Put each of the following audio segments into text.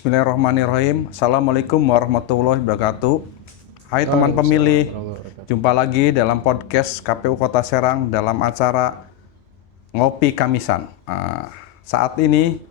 Bismillahirrahmanirrahim. Assalamualaikum warahmatullahi wabarakatuh. Hai teman pemilih, jumpa lagi dalam podcast KPU Kota Serang dalam acara Ngopi Kamisan. Saat ini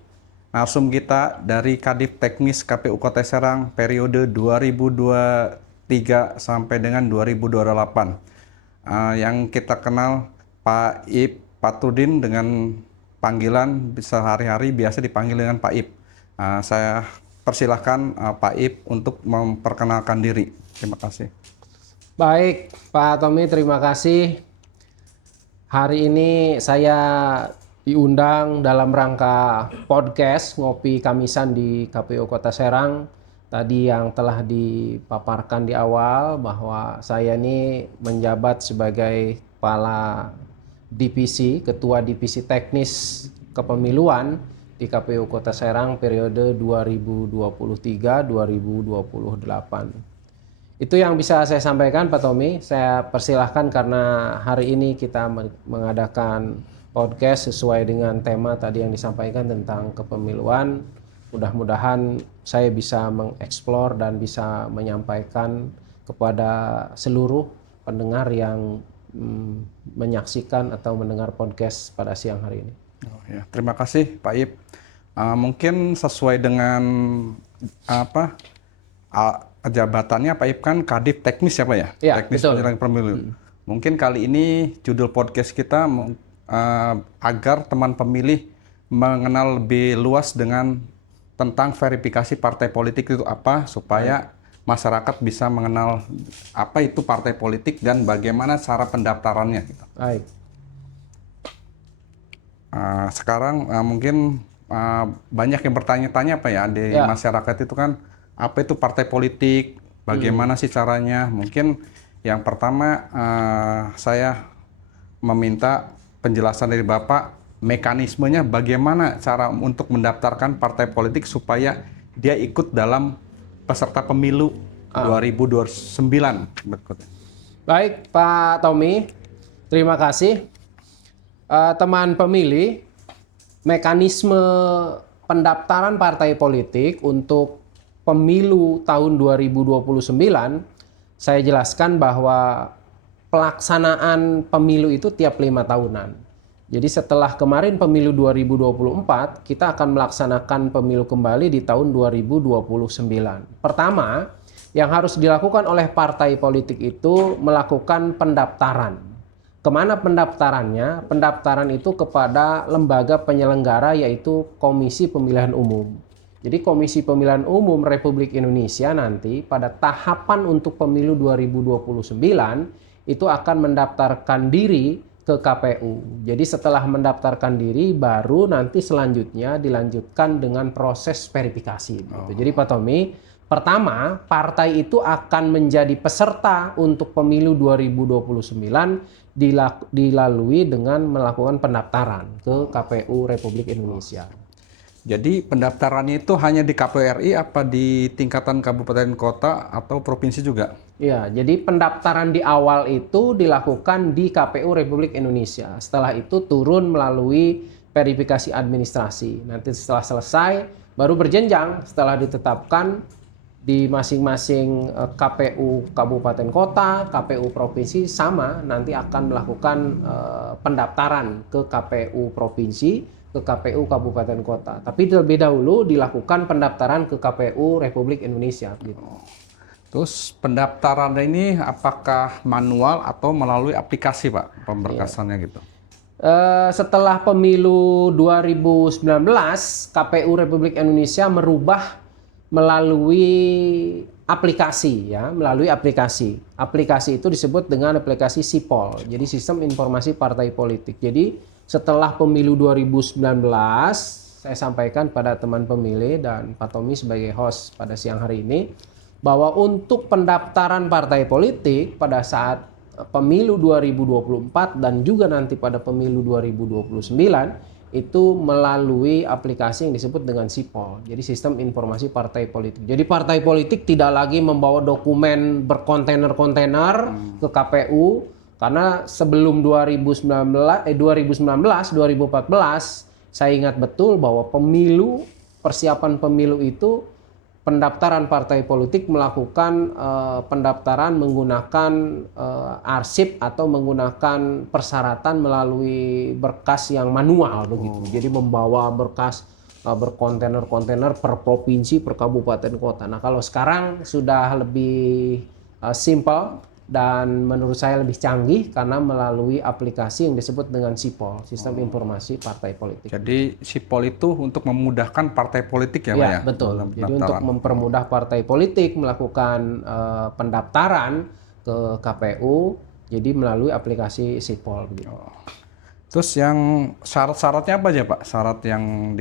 narsum kita dari Kadif Teknis KPU Kota Serang periode 2023 sampai dengan 2028. Yang kita kenal Pak Ip Patrudin dengan panggilan sehari-hari biasa dipanggil dengan Pak Ip. Saya persilahkan Pak Ip untuk memperkenalkan diri. Terima kasih. Baik, Pak Tommy, terima kasih. Hari ini saya diundang dalam rangka podcast Ngopi Kamisan di KPU Kota Serang. Tadi yang telah dipaparkan di awal bahwa saya ini menjabat sebagai Kepala Divisi, Ketua Divisi Teknis Kepemiluan di KPU Kota Serang periode 2023-2028. Itu yang bisa saya sampaikan, Pak Tommy. Saya persilahkan karena hari ini kita mengadakan podcast sesuai dengan tema tadi yang disampaikan tentang kepemiluan. Mudah-mudahan saya bisa mengeksplor dan bisa menyampaikan kepada seluruh pendengar yang menyaksikan atau mendengar podcast pada siang hari ini. Terima kasih Pak Ip. Mungkin sesuai dengan jabatannya Pak Ip kan Kadif Teknis ya Pak ya? Teknis Penyelenggaraan Pemilu. Mungkin kali ini judul podcast kita agar teman pemilih mengenal lebih luas tentang verifikasi partai politik itu apa, supaya masyarakat bisa mengenal apa itu partai politik dan bagaimana cara pendaftarannya. Gitu. Baik. Sekarang mungkin banyak yang bertanya-tanya Pak ya di masyarakat itu kan, apa itu partai politik, bagaimana sih caranya. Mungkin yang pertama saya meminta penjelasan dari Bapak, mekanismenya bagaimana cara untuk mendaftarkan partai politik supaya dia ikut dalam peserta pemilu 2029 berikutnya. Baik Pak Tommy, terima kasih. Teman pemilih, mekanisme pendaftaran partai politik untuk pemilu tahun 2029, saya jelaskan bahwa pelaksanaan pemilu itu tiap 5 tahunan. Jadi setelah kemarin pemilu 2024, kita akan melaksanakan pemilu kembali di tahun 2029. Pertama, yang harus dilakukan oleh partai politik itu melakukan pendaftaran. Kemana pendaftarannya? Pendaftaran itu kepada lembaga penyelenggara yaitu Komisi Pemilihan Umum. Jadi Komisi Pemilihan Umum Republik Indonesia nanti pada tahapan untuk pemilu 2029 itu akan mendaftarkan diri ke KPU. Jadi setelah mendaftarkan diri baru nanti selanjutnya dilanjutkan dengan proses verifikasi. Jadi Pak Tommy, pertama partai itu akan menjadi peserta untuk pemilu 2029 dilalui dengan melakukan pendaftaran ke KPU Republik Indonesia. Jadi pendaftarannya itu hanya di KPU RI apa di tingkatan kabupaten kota atau provinsi juga? Ya, jadi pendaftaran di awal itu dilakukan di KPU Republik Indonesia. Setelah itu turun melalui verifikasi administrasi. Nanti setelah selesai baru berjenjang setelah ditetapkan di masing-masing KPU kabupaten kota, KPU provinsi sama nanti akan melakukan pendaftaran ke KPU provinsi, ke KPU kabupaten kota. Tapi terlebih dahulu dilakukan pendaftaran ke KPU Republik Indonesia. Gitu. Terus pendaftaran ini apakah manual atau melalui aplikasi Pak pemberkasannya gitu? Setelah pemilu 2019, KPU Republik Indonesia merubah melalui aplikasi ya, melalui aplikasi. Aplikasi itu disebut dengan aplikasi SIPOL. Jadi Sistem Informasi Partai Politik. Jadi setelah pemilu 2019, saya sampaikan pada teman pemilih dan Pak Tommy sebagai host pada siang hari ini bahwa untuk pendaftaran partai politik pada saat pemilu 2024 dan juga nanti pada pemilu 2029 itu melalui aplikasi yang disebut dengan SIPOL. Jadi Sistem Informasi Partai Politik. Jadi partai politik tidak lagi membawa dokumen berkontainer-kontainer ke KPU karena sebelum 2014 saya ingat betul bahwa persiapan pemilu itu pendaftaran partai politik melakukan pendaftaran menggunakan arsip atau menggunakan persyaratan melalui berkas yang manual begitu. Jadi membawa berkas berkontainer-kontainer per provinsi, per kabupaten kota. Nah, kalau sekarang sudah lebih simple dan menurut saya lebih canggih karena melalui aplikasi yang disebut dengan SIPOL, Sistem Informasi Partai Politik. Jadi SIPOL itu untuk memudahkan partai politik ya, Pak ya? Betul. Jadi untuk mempermudah partai politik melakukan pendaftaran ke KPU, jadi melalui aplikasi SIPOL. Gitu. Terus yang syarat-syaratnya apa aja, Pak? Syarat yang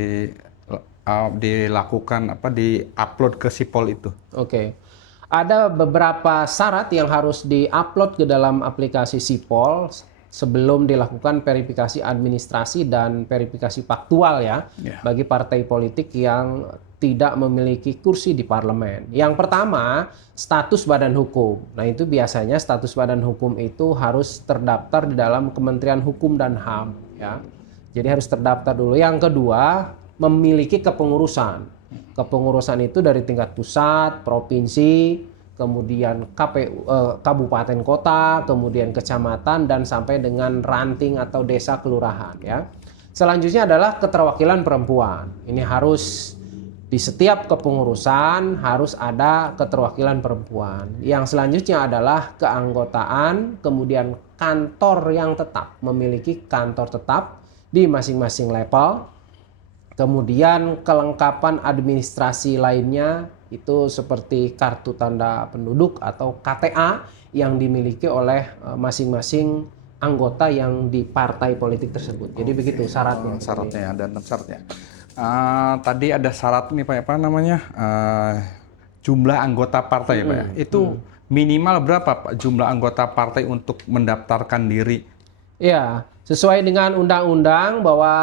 dilakukan di-upload ke SIPOL itu? Oke. Ada beberapa syarat yang harus di-upload ke dalam aplikasi SIPOL sebelum dilakukan verifikasi administrasi dan verifikasi faktual ya bagi partai politik yang tidak memiliki kursi di parlemen. Yang pertama, status badan hukum. Nah, itu biasanya status badan hukum itu harus terdaftar di dalam Kementerian Hukum dan HAM ya. Jadi harus terdaftar dulu. Yang kedua, memiliki kepengurusan. Kepengurusan itu dari tingkat pusat, provinsi, kemudian KPU, kabupaten kota, kemudian kecamatan, dan sampai dengan ranting atau desa kelurahan ya. Selanjutnya adalah keterwakilan perempuan. Ini harus di setiap kepengurusan harus ada keterwakilan perempuan. Yang selanjutnya adalah keanggotaan, kemudian kantor yang tetap, memiliki kantor tetap di masing-masing level. Kemudian kelengkapan administrasi lainnya itu seperti kartu tanda penduduk atau KTA yang dimiliki oleh masing-masing anggota yang di partai politik tersebut. Jadi begitu syaratnya. Syaratnya ada 6 syaratnya. Tadi ada syarat nih Pak, apa namanya? Jumlah anggota partai ya Pak ya. Itu minimal berapa Pak jumlah anggota partai untuk mendaftarkan diri? Ya, sesuai dengan undang-undang bahwa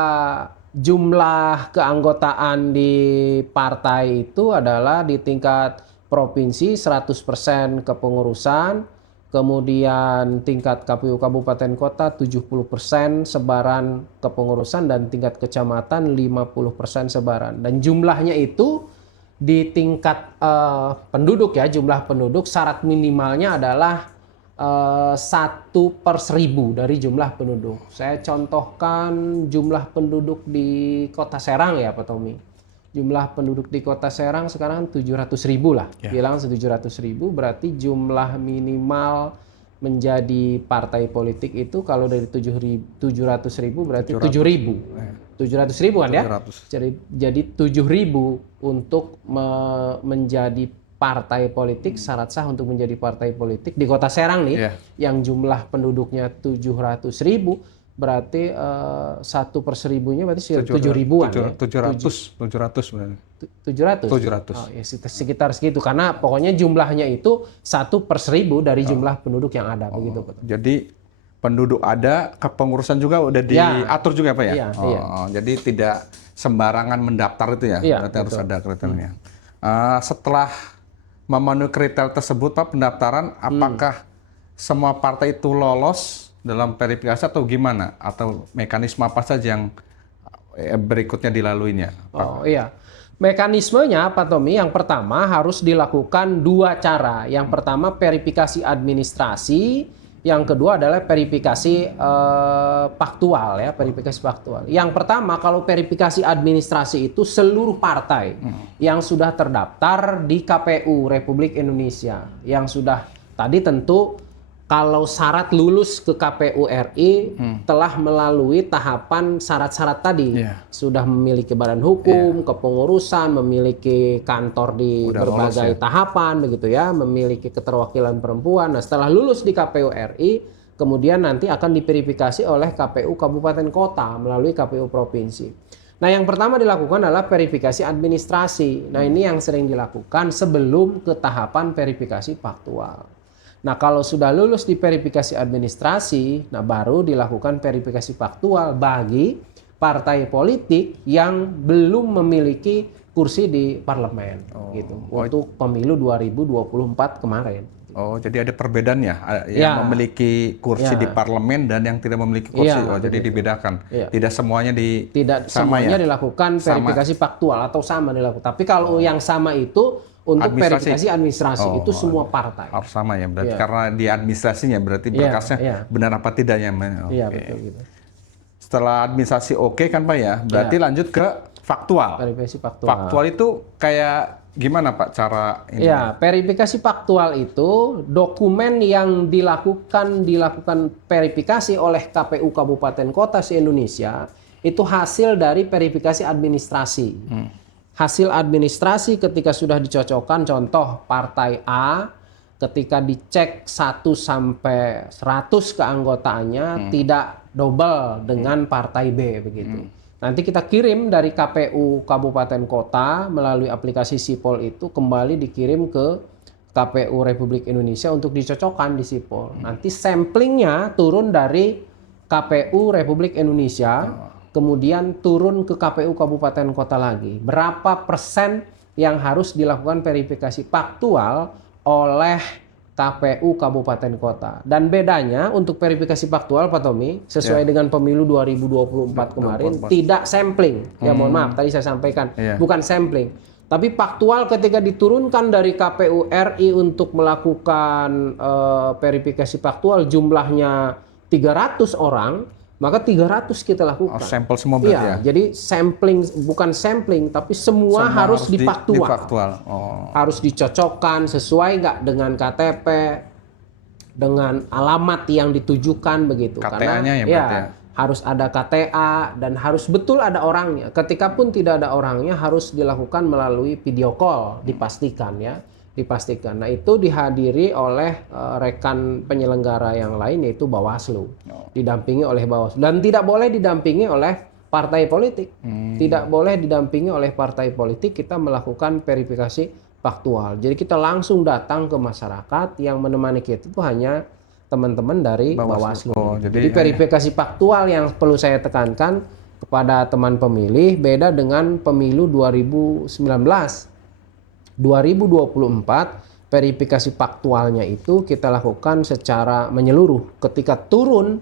jumlah keanggotaan di partai itu adalah di tingkat provinsi 100% kepengurusan, kemudian tingkat KPU kabupaten kota 70% sebaran kepengurusan, dan tingkat kecamatan 50% sebaran. Dan jumlahnya itu di tingkat penduduk ya, jumlah penduduk syarat minimalnya adalah 1/1000 dari jumlah penduduk. Saya contohkan jumlah penduduk di Kota Serang ya Pak Tommy. Jumlah penduduk di Kota Serang sekarang 700.000 lah. Bilang 700.000 berarti jumlah minimal menjadi partai politik itu kalau dari 700.000 berarti 7.000. 700.000 kan ya? 700. Jadi 7.000 untuk menjadi partai politik, syarat sah untuk menjadi partai politik di Kota Serang nih, yang jumlah penduduknya 700.000, berarti 1/1000-nya berarti 7.000-an ya? 700 700? Oh, ya, sekitar segitu, karena pokoknya jumlahnya itu 1/1000 dari jumlah penduduk yang ada. Begitu, Pak. Jadi penduduk ada, kepengurusan juga udah diatur juga Pak ya? Jadi tidak sembarangan mendaftar itu ya? Berarti harus ada kriterianya. Setelah memenuhi kriteria tersebut Pak pendaftaran, apakah semua partai itu lolos dalam verifikasi atau gimana? Atau mekanisme apa saja yang berikutnya dilaluinya Pak? Oh iya, mekanismenya Pak Tommy, yang pertama harus dilakukan 2 cara. Yang pertama verifikasi administrasi, yang kedua adalah verifikasi faktual ya, verifikasi faktual. Yang pertama, kalau verifikasi administrasi itu seluruh partai yang sudah terdaftar di KPU Republik Indonesia, yang sudah tadi tentu kalau syarat lulus ke KPU RI telah melalui tahapan syarat-syarat tadi, sudah memiliki badan hukum, kepengurusan, memiliki kantor di berbagai tahapan begitu ya, memiliki keterwakilan perempuan. Nah, setelah lulus di KPU RI, kemudian nanti akan diverifikasi oleh KPU kabupaten kota melalui KPU provinsi. Nah, yang pertama dilakukan adalah verifikasi administrasi. Nah, ini yang sering dilakukan sebelum ke tahapan verifikasi faktual. Nah, kalau sudah lulus di verifikasi administrasi, nah baru dilakukan verifikasi faktual bagi partai politik yang belum memiliki kursi di parlemen gitu. Untuk pemilu 2024 kemarin. Oh, jadi ada perbedaan ya, Ya. yang memiliki kursi Ya. di parlemen dan yang tidak memiliki kursi. Ya, Oh, jadi dibedakan. Ya. Tidak semuanya Tidak sama semuanya ya. dilakukan verifikasi faktual atau sama dilakukan. Tapi kalau yang sama itu untuk Administrasi. verifikasi administrasi itu semua partai. Harus sama ya, berarti Iya. karena di administrasinya berarti Iya, berkasnya iya. benar apa tidaknya. Oke. Iya, betul gitu. Setelah administrasi oke kan Pak ya, berarti lanjut ke faktual. Verifikasi faktual. Faktual itu kayak gimana Pak cara ini? Ya, verifikasi faktual itu dokumen yang dilakukan verifikasi oleh KPU Kabupaten Kota se-Indonesia itu hasil dari verifikasi administrasi. Hasil administrasi ketika sudah dicocokkan, contoh partai A ketika dicek 1 sampai 100 keanggotaannya tidak double dengan partai B begitu. Nanti kita kirim dari KPU Kabupaten Kota melalui aplikasi Sipol itu kembali dikirim ke KPU Republik Indonesia untuk dicocokkan di Sipol. Nanti samplingnya turun dari KPU Republik Indonesia, kemudian turun ke KPU Kabupaten Kota lagi. Berapa persen yang harus dilakukan verifikasi faktual oleh KPU Kabupaten Kota. Dan bedanya untuk verifikasi faktual Pak Tommy, sesuai dengan pemilu 2024 kemarin, tidak sampling. Ya mohon maaf, tadi saya sampaikan, bukan sampling. Tapi faktual ketika diturunkan dari KPU RI untuk melakukan verifikasi faktual jumlahnya 300 orang, maka 300 kita lakukan. Sampel semua berarti ya? Jadi sampling, bukan sampling, tapi semua harus difaktual. Difaktual. Harus dicocokkan sesuai nggak dengan KTP, dengan alamat yang ditujukan begitu. KTA-nya ya berarti ya? Harus ada KTA dan harus betul ada orangnya. Ketika pun tidak ada orangnya harus dilakukan melalui video call, dipastikan ya. Dipastikan. Nah itu dihadiri oleh rekan penyelenggara yang lain yaitu Bawaslu, didampingi oleh Bawaslu dan tidak boleh didampingi oleh partai politik, tidak boleh didampingi oleh partai politik. Kita melakukan verifikasi faktual. Jadi kita langsung datang ke masyarakat, yang menemani kita itu hanya teman-teman dari Bawaslu. Jadi verifikasi faktual yang perlu saya tekankan kepada teman pemilih beda dengan pemilu 2019. 2024 verifikasi faktualnya itu kita lakukan secara menyeluruh. Ketika turun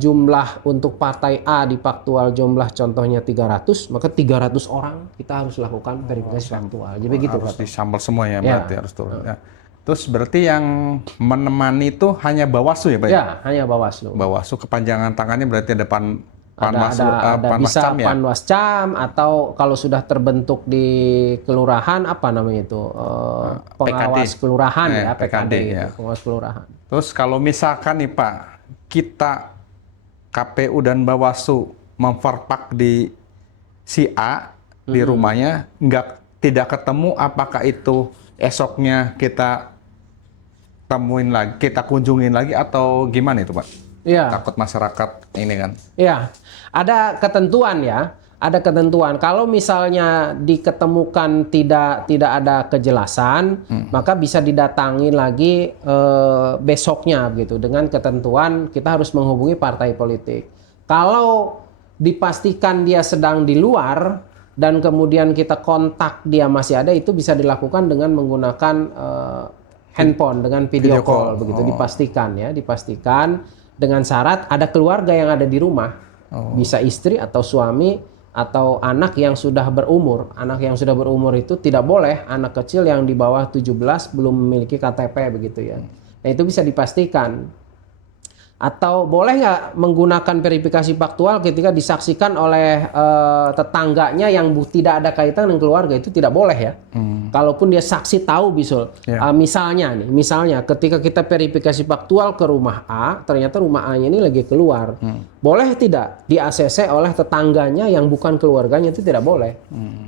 jumlah untuk partai A di faktual jumlah contohnya 300, maka 300 orang kita harus lakukan verifikasi faktual. Jadi begitu harus Pak. disampel semua ya, berarti harus turun. Ya. Terus berarti yang menemani itu hanya Bawaslu ya Pak? Ya, hanya Bawaslu. Bawaslu kepanjangan tangannya berarti ada ada bisa ya? Panwascam, atau kalau sudah terbentuk di kelurahan apa namanya itu pengawas PKD. kelurahan ya, PKD ya. pengawas kelurahan. Terus kalau misalkan nih Pak, kita KPU dan Bawaslu memverpak di si A di rumahnya, tidak ketemu, apakah itu esoknya kita temuin lagi, kita kunjungin lagi atau gimana itu Pak? Iya. Takut masyarakat ini kan? Iya, ada ketentuan ya, ada ketentuan. Kalau misalnya diketemukan tidak ada kejelasan, maka bisa didatangi lagi besoknya gitu. Dengan ketentuan kita harus menghubungi partai politik. Kalau dipastikan dia sedang di luar dan kemudian kita kontak dia masih ada, itu bisa dilakukan dengan menggunakan handphone dengan video call begitu. Dipastikan ya, dipastikan. Dengan syarat ada keluarga yang ada di rumah, bisa istri atau suami atau anak yang sudah berumur. Anak yang sudah berumur itu tidak boleh anak kecil yang di bawah 17 belum memiliki KTP begitu ya. Nah itu bisa dipastikan. Atau boleh nggak menggunakan verifikasi faktual ketika disaksikan oleh tetangganya yang tidak ada kaitan dengan keluarga, itu tidak boleh ya. Kalaupun dia saksi tahu bisul. Misalnya ketika kita verifikasi faktual ke rumah A, ternyata rumah A-nya ini lagi keluar. Boleh tidak di ACC oleh tetangganya yang bukan keluarganya, itu tidak boleh.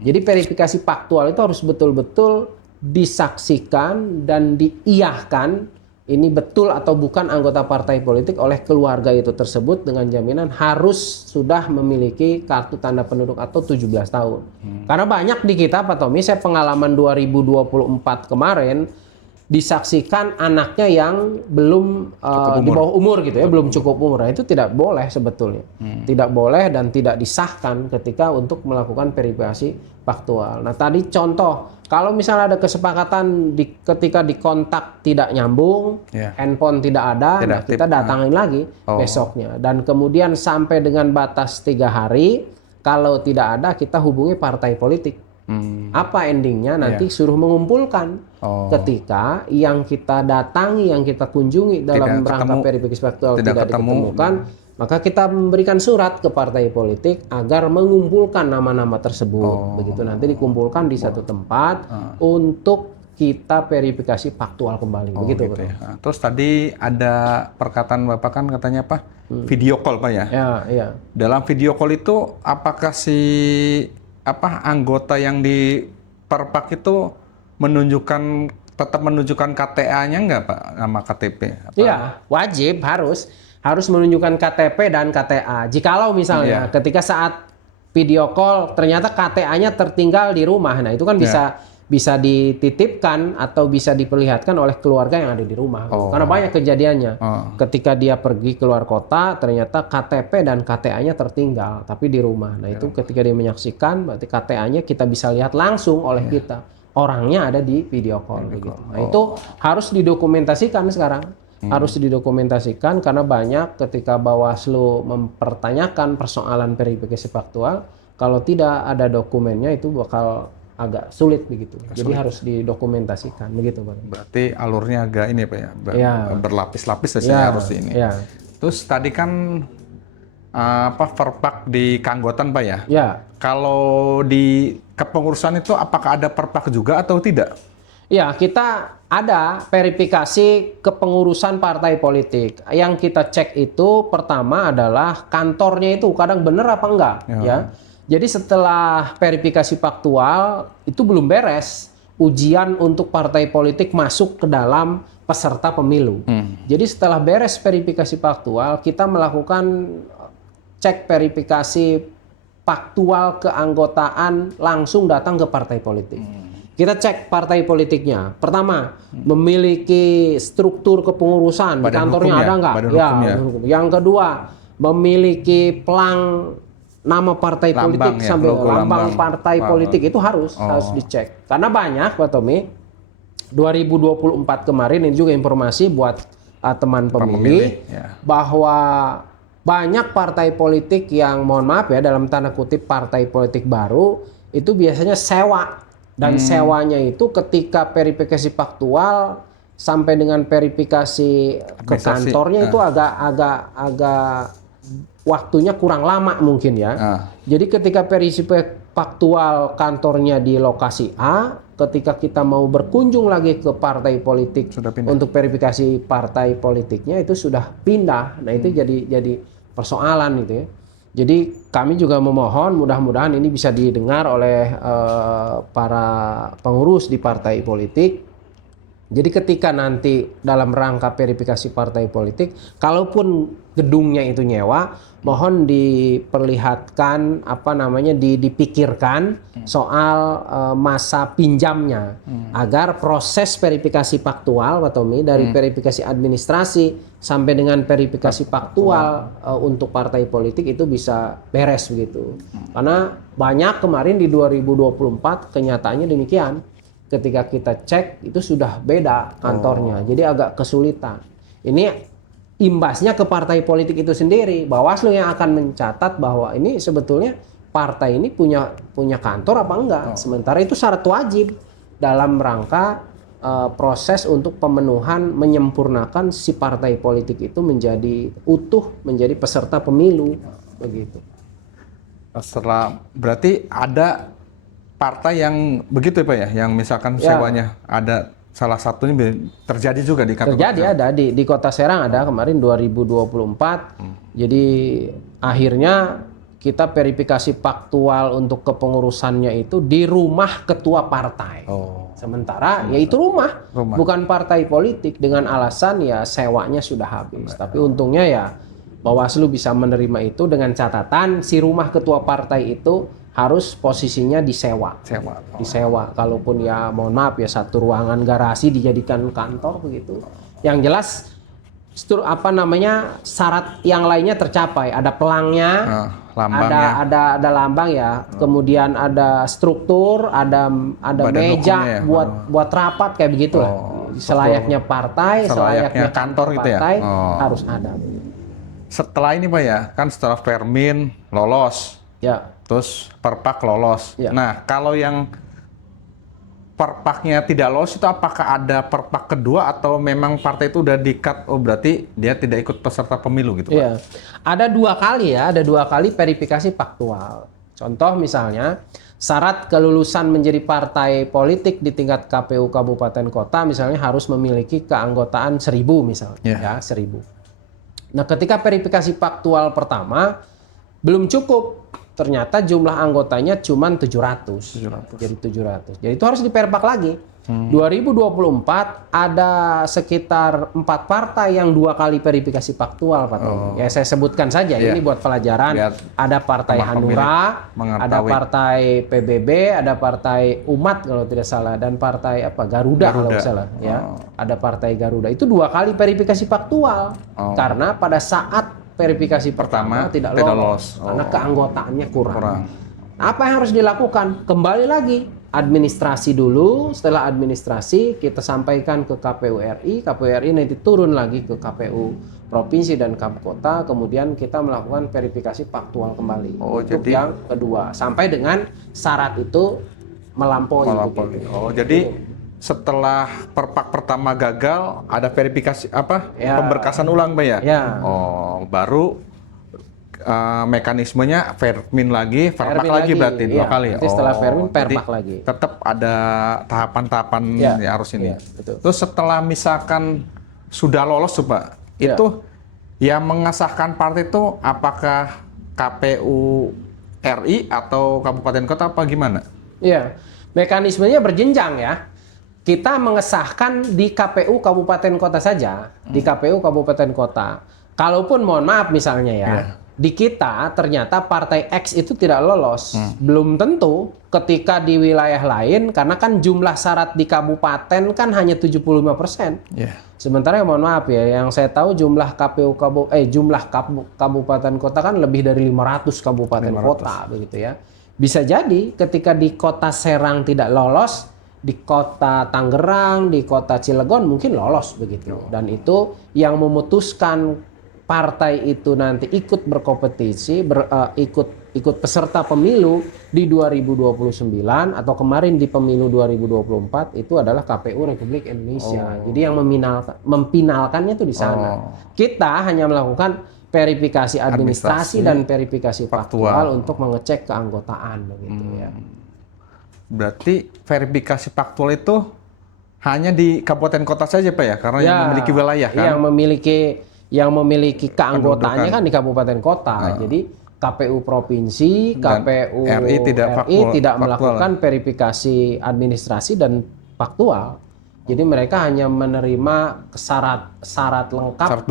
Jadi verifikasi faktual itu harus betul-betul disaksikan dan diiyahkan ini betul atau bukan anggota partai politik oleh keluarga itu tersebut, dengan jaminan harus sudah memiliki kartu tanda penduduk atau 17 tahun. Karena banyak di kita Pak Tommy, saya pengalaman 2024 kemarin disaksikan anaknya yang belum di bawah umur gitu ya, belum cukup umur. Nah, itu tidak boleh sebetulnya. Tidak boleh dan tidak disahkan ketika untuk melakukan verifikasi faktual. Nah, tadi contoh, kalau misalnya ada kesepakatan ketika dikontak tidak nyambung, handphone tidak ada, nah kita datangin lagi besoknya. Dan kemudian sampai dengan batas 3 hari, kalau tidak ada kita hubungi partai politik. Apa endingnya nanti suruh mengumpulkan ketika yang kita datangi, yang kita kunjungi dalam rangka verifikasi faktual tidak ditemukan, maka kita memberikan surat ke partai politik agar mengumpulkan nama-nama tersebut. Begitu nanti dikumpulkan di satu tempat untuk kita verifikasi faktual kembali. Begitu, gitu ya. Nah, terus tadi ada perkataan Bapak kan katanya apa? Video call, Pak ya? Iya. Dalam video call itu apakah si anggota yang di Perpak itu tetap menunjukkan KTA-nya nggak, Pak, sama KTP? Iya, wajib harus menunjukkan KTP dan KTA. Jikalau misalnya ketika saat video call ternyata KTA-nya tertinggal di rumah, nah itu kan bisa dititipkan atau bisa diperlihatkan oleh keluarga yang ada di rumah. Karena banyak kejadiannya. Ketika dia pergi keluar kota, ternyata KTP dan KTA-nya tertinggal, tapi di rumah. Nah itu ketika dia menyaksikan, berarti KTA-nya kita bisa lihat langsung oleh kita. Orangnya ada di video call. Begitu. Nah itu harus didokumentasikan sekarang. Harus didokumentasikan karena banyak ketika Bawaslu mempertanyakan persoalan verifikasi faktual, kalau tidak ada dokumennya itu bakal agak sulit begitu. Jadi harus didokumentasikan begitu, Pak. Berarti alurnya agak ini, Pak ya, berlapis-lapis harus ini. Terus tadi kan Perpak di keanggotaan, Pak ya? Kalau di kepengurusan itu apakah ada Perpak juga atau tidak? Ya, kita ada verifikasi kepengurusan partai politik. Yang kita cek itu pertama adalah kantornya itu kadang benar apa enggak, ya. Jadi setelah verifikasi faktual itu belum beres ujian untuk partai politik masuk ke dalam peserta pemilu. Jadi setelah beres verifikasi faktual, kita melakukan cek verifikasi faktual keanggotaan langsung datang ke partai politik. Kita cek partai politiknya. Pertama, memiliki struktur kepengurusan di kantornya ada nggak? Yang kedua, memiliki pelang nama partai politik sampai lambang partai politik itu harus dicek. Karena banyak, Pak Tommy, 2024 kemarin ini juga informasi buat teman pemilih bahwa banyak partai politik yang mohon maaf ya dalam tanda kutip partai politik baru itu biasanya sewa. Dan sewanya itu ketika verifikasi faktual sampai dengan verifikasi ke kantornya itu agak waktunya kurang lama mungkin ya. Jadi ketika verifikasi faktual kantornya di lokasi A, ketika kita mau berkunjung lagi ke partai politik untuk verifikasi partai politiknya itu sudah pindah. Nah itu jadi persoalan gitu ya. Jadi kami juga memohon mudah-mudahan ini bisa didengar oleh para pengurus di partai politik. Jadi ketika nanti dalam rangka verifikasi partai politik, kalaupun gedungnya itu nyewa, mohon diperlihatkan dipikirkan soal masa pinjamnya agar proses verifikasi faktual, Pak Tommy, dari verifikasi administrasi sampai dengan verifikasi faktual untuk partai politik itu bisa beres begitu. Karena banyak kemarin di 2024 kenyataannya demikian. Ketika kita cek itu sudah beda kantornya, jadi agak kesulitan. Ini imbasnya ke partai politik itu sendiri. Bawaslu yang akan mencatat bahwa ini sebetulnya partai ini punya kantor apa enggak. Sementara itu syarat wajib dalam rangka proses untuk pemenuhan menyempurnakan si partai politik itu menjadi utuh, menjadi peserta pemilu begitu. Berarti ada partai yang begitu ya Pak ya, yang misalkan sewanya ada salah satunya terjadi juga di kantor. Terjadi ada di Kota Serang ada kemarin 2024. Jadi akhirnya kita verifikasi faktual untuk kepengurusannya itu di rumah ketua partai. Sementara ya itu rumah, bukan partai politik dengan alasan ya sewanya sudah habis. Tapi untungnya ya Bawaslu bisa menerima itu dengan catatan si rumah ketua partai itu harus posisinya disewa. Disewa. Kalaupun ya mohon maaf ya satu ruangan garasi dijadikan kantor begitu. Yang jelas syarat yang lainnya tercapai. Ada pelangnya, ada lambang ya. Kemudian ada struktur, ada meja buat rapat kayak begitulah. Selayaknya partai, selayaknya kantor gitu partai, ya. Harus ada. Setelah ini Pak ya, kan setelah Permin lolos. Ya. Terus Perpak lolos. Ya. Nah, kalau yang Perpaknya tidak lolos itu apakah ada Perpak kedua atau memang partai itu udah di-cut, oh berarti dia tidak ikut peserta pemilu gitu Pak? Iya. Ada dua kali verifikasi faktual. Contoh misalnya syarat kelulusan menjadi partai politik di tingkat KPU kabupaten kota misalnya harus memiliki keanggotaan 1.000 misalnya, ya 1.000. Nah, ketika verifikasi faktual pertama belum cukup. Ternyata jumlah anggotanya cuma 700. Jadi 700. Jadi itu harus diperpak lagi. 2024 ada sekitar 4 partai yang 2 kali verifikasi faktual, Pak Tommy. Ya saya sebutkan saja ini buat pelajaran. Ada Partai Hanura, ada Partai PBB, ada Partai Umat kalau tidak salah, dan Partai Garuda kalau tidak salah. Ya, ada Partai Garuda. Itu 2 kali verifikasi faktual. Karena pada saat verifikasi pertama tidak lolos karena keanggotaannya kurang. Nah, apa yang harus dilakukan? Kembali lagi administrasi dulu. Setelah administrasi kita sampaikan ke KPU RI. KPU RI nanti turun lagi ke KPU provinsi dan KPU kota. Kemudian kita melakukan verifikasi faktual kembali untuk yang kedua sampai dengan syarat itu melampaui. Jadi setelah Perpak pertama gagal, ada verifikasi pemberkasan ulang Pak ya? Baru mekanismenya Permin lagi, Perpak lagi berarti 2 kali. Setelah Permin, Perpak lagi. Tetap ada tahapan-tahapan yang harus ini. Betul. Terus setelah misalkan sudah lolos tuh Pak, itu yang mengesahkan partai itu apakah KPU RI atau kabupaten kota apa gimana? Iya, mekanismenya berjenjang ya. Kita mengesahkan di KPU kabupaten kota saja, di KPU kabupaten kota. Kalaupun mohon maaf misalnya di kita ternyata partai X itu tidak lolos, belum tentu ketika di wilayah lain karena kan jumlah syarat di kabupaten kan hanya 75%. Sementara mohon maaf ya, yang saya tahu jumlah kabupaten kota kan lebih dari 500 kabupaten kota begitu ya. Bisa jadi ketika di kota Serang tidak lolos, di kota Tangerang, di kota Cilegon mungkin lolos begitu. Dan itu yang memutuskan partai itu nanti ikut berkompetisi, ikut peserta pemilu di 2029 atau kemarin di pemilu 2024 itu adalah KPU Republik Indonesia. Jadi yang mempinalkannya itu di sana. Kita hanya melakukan verifikasi administrasi dan verifikasi faktual untuk mengecek keanggotaan begitu ya. Berarti verifikasi faktual itu hanya di kabupaten kota saja Pak ya? Karena yang memiliki wilayah kan? Yang memiliki keanggotaannya kan di kabupaten kota. Jadi KPU provinsi, KPU RI tidak melakukan verifikasi administrasi dan faktual. Jadi mereka hanya menerima syarat lengkap, syarat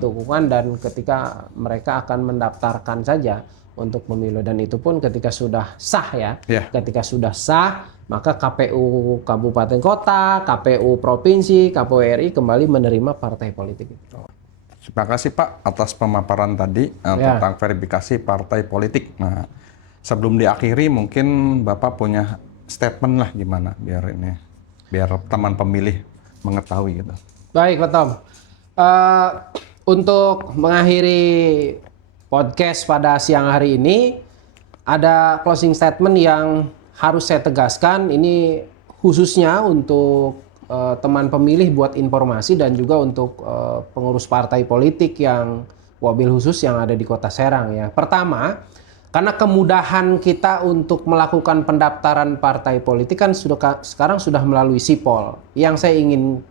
dukungan dan ketika mereka akan mendaftarkan saja untuk pemilu, dan itu pun ketika sudah sah ketika sudah sah maka KPU kabupaten kota, KPU provinsi, KPU RI kembali menerima partai politik. Terima kasih Pak atas pemaparan tadi tentang verifikasi partai politik. Nah, sebelum diakhiri mungkin Bapak punya statement lah gimana biar teman pemilih mengetahui gitu. Baik Pak Tom, untuk mengakhiri podcast pada siang hari ini ada closing statement yang harus saya tegaskan, ini khususnya untuk teman pemilih buat informasi dan juga untuk pengurus partai politik yang wabil khusus yang ada di Kota Serang ya. Pertama, karena kemudahan kita untuk melakukan pendaftaran partai politik kan sekarang sudah melalui Sipol. Yang saya ingin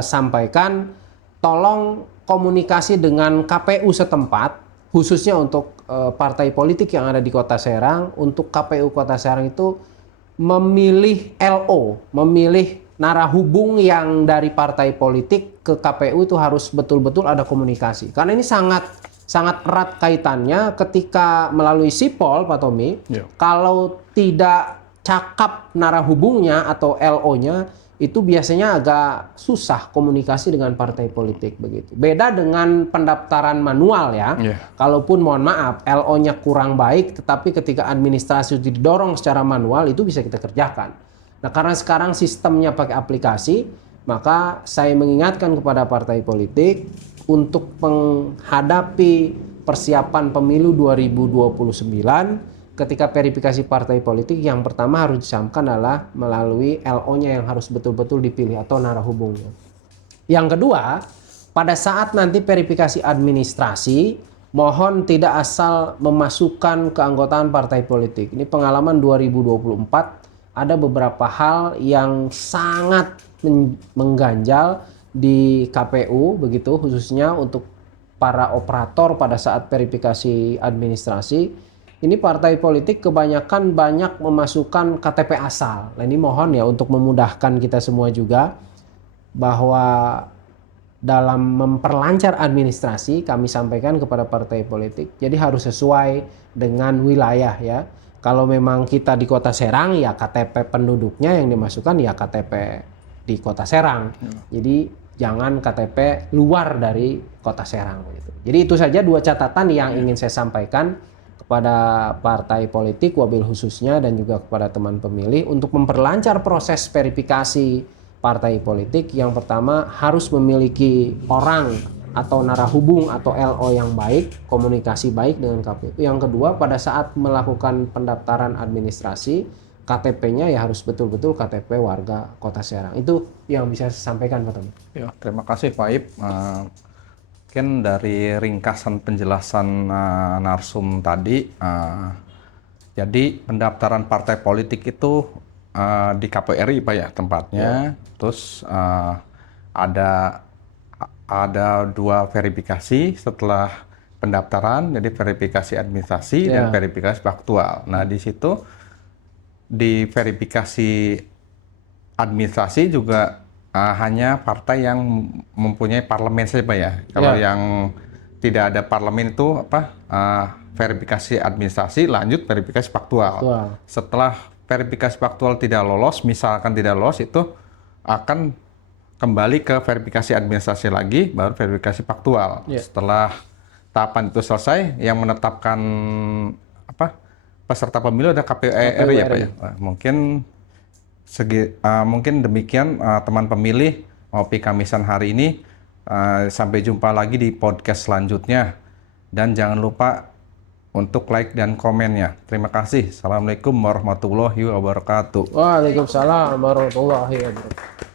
sampaikan, tolong komunikasi dengan KPU setempat, khususnya untuk partai politik yang ada di Kota Serang. Untuk KPU Kota Serang itu memilih LO, memilih narah hubung yang dari partai politik ke KPU itu harus betul-betul ada komunikasi. Karena ini sangat erat kaitannya ketika melalui sipol, Pak Tommy. Kalau tidak cakap narah hubungnya atau LO-nya, itu biasanya agak susah komunikasi dengan partai politik begitu. Beda dengan pendaftaran manual ya. Kalaupun mohon maaf LO-nya kurang baik, tetapi ketika administrasi didorong secara manual itu bisa kita kerjakan. Nah, karena sekarang sistemnya pakai aplikasi, maka saya mengingatkan kepada partai politik untuk menghadapi persiapan pemilu 2029. Ketika verifikasi partai politik, yang pertama harus disampaikan adalah melalui LO-nya yang harus betul-betul dipilih atau narah hubungnya. Yang kedua, pada saat nanti verifikasi administrasi, mohon tidak asal memasukkan keanggotaan partai politik. Ini pengalaman 2024, ada beberapa hal yang sangat mengganjal di KPU, begitu khususnya untuk para operator pada saat verifikasi administrasi. Ini partai politik kebanyakan banyak memasukkan KTP asal. Nah, ini mohon ya untuk memudahkan kita semua juga bahwa dalam memperlancar administrasi kami sampaikan kepada partai politik. Jadi harus sesuai dengan wilayah ya. Kalau memang kita di Kota Serang ya KTP penduduknya yang dimasukkan ya KTP di Kota Serang. Jadi jangan KTP luar dari Kota Serang gitu. Jadi itu saja dua catatan yang ingin saya sampaikan kepada partai politik wabil khususnya dan juga kepada teman pemilih untuk memperlancar proses verifikasi partai politik. Yang pertama harus memiliki orang atau narah hubung atau LO yang baik, komunikasi baik dengan KPU. Yang kedua, pada saat melakukan pendaftaran administrasi, KTP-nya ya harus betul-betul KTP warga Kota Serang. Itu yang bisa saya sampaikan, Pak Tommy. Ya, terima kasih Pak Ip. Mungkin dari ringkasan penjelasan narsum tadi, jadi pendaftaran partai politik itu di KPU RI Pak ya tempatnya, terus ada dua verifikasi setelah pendaftaran, jadi verifikasi administrasi dan verifikasi faktual. Nah di situ di verifikasi administrasi juga hanya partai yang mempunyai parlemen saja Pak ya. Kalau yang tidak ada parlemen itu verifikasi administrasi lanjut verifikasi faktual. Setelah verifikasi faktual tidak lolos, misalkan tidak lolos, itu akan kembali ke verifikasi administrasi lagi, baru verifikasi faktual. Setelah tahapan itu selesai, yang menetapkan peserta pemilu ada KPU RI ya Pak ya. Mungkin demikian teman pemilih Ngopi Kamisan hari ini. Sampai jumpa lagi di podcast selanjutnya. Dan jangan lupa untuk like dan komennya. Terima kasih. Assalamualaikum warahmatullahi wabarakatuh. Waalaikumsalam warahmatullahi wabarakatuh.